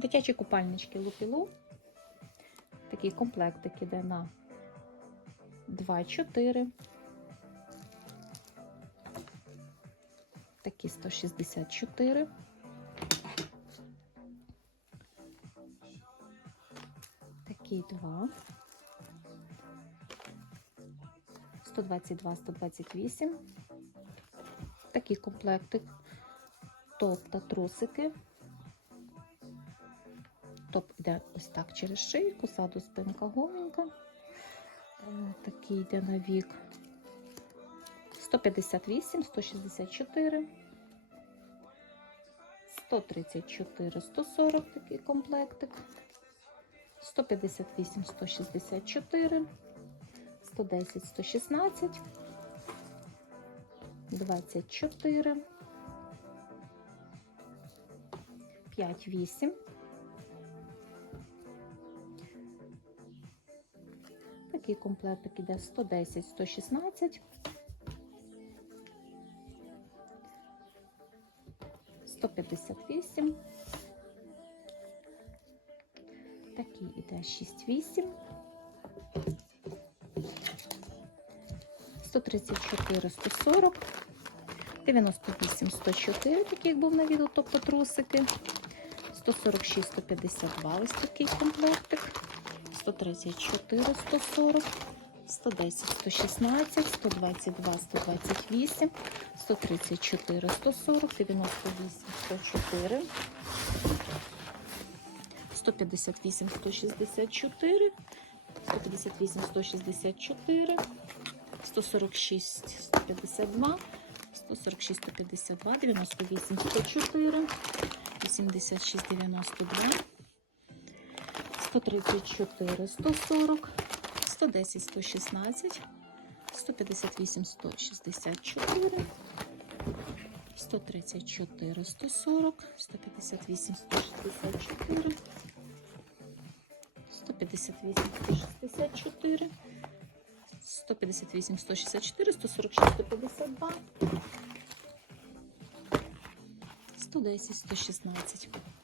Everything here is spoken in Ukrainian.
Дитячі купальнички лупілу. Такий комплектик іде на 2,4. Такі 164. Такі два. 122, 128. Такі комплекти. Топ та трусики. Топ йде ось так через шийку, ззаду спинка голенька. Е, Такий йде на вік. 158, 164, 134, 140 такий комплектик, 158, 164, 110, 116, 24, 5, 8, Такий комплектик іде 110, 116, 158. Такий іде 68. 134, 140, 98, 104, такий був на відео, тобто трусики. 146, 152, ось такий комплектик. 134, 140, 110, 116, 122, 128, 134, 140, 98, 104, 158, 164, 158, 164, 146, 152, 146, 152, 98, 104, 86, 92, 134, 140, 110, 116, 158, 164, 134, 140, 158, 164, 158, 164, 158, 164, 146, 152, 110, 116.